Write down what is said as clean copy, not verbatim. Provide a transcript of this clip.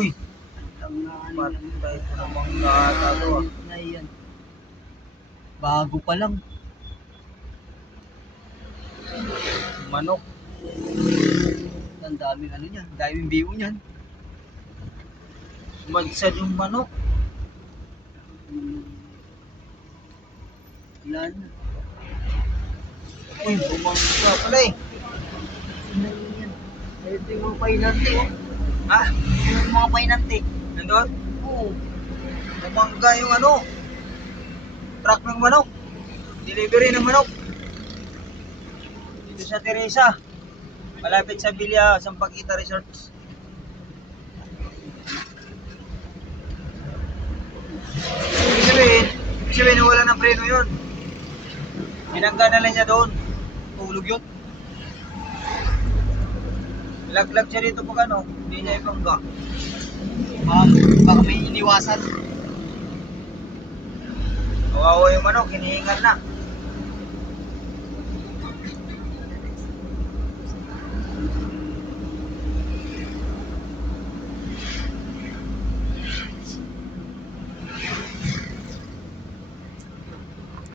Uy, patay ko namang nakatato. Yan. Bago pa lang. Manok. Ang daming ano niyan, daming biyo niyan. Magsad yung manok. Ilan? Uy, bumangga pala eh. Ito yung mga painante, oh. Ha? Ito yung mga painante. Nandun? Oo. Bumangga yung ano. Truck ng manok. Delivery ng manok. Dito sa Teresa. Malapit sa Villa, Sampaguita Resorts. Ibig sabihin nawala ng preno yun. Binangga na lang niya doon. Tulog yun. Laglag siya dito pag ano, hindi niya ibangga. Baka may iniwasan. Kawawa yung manok, hinihingal na.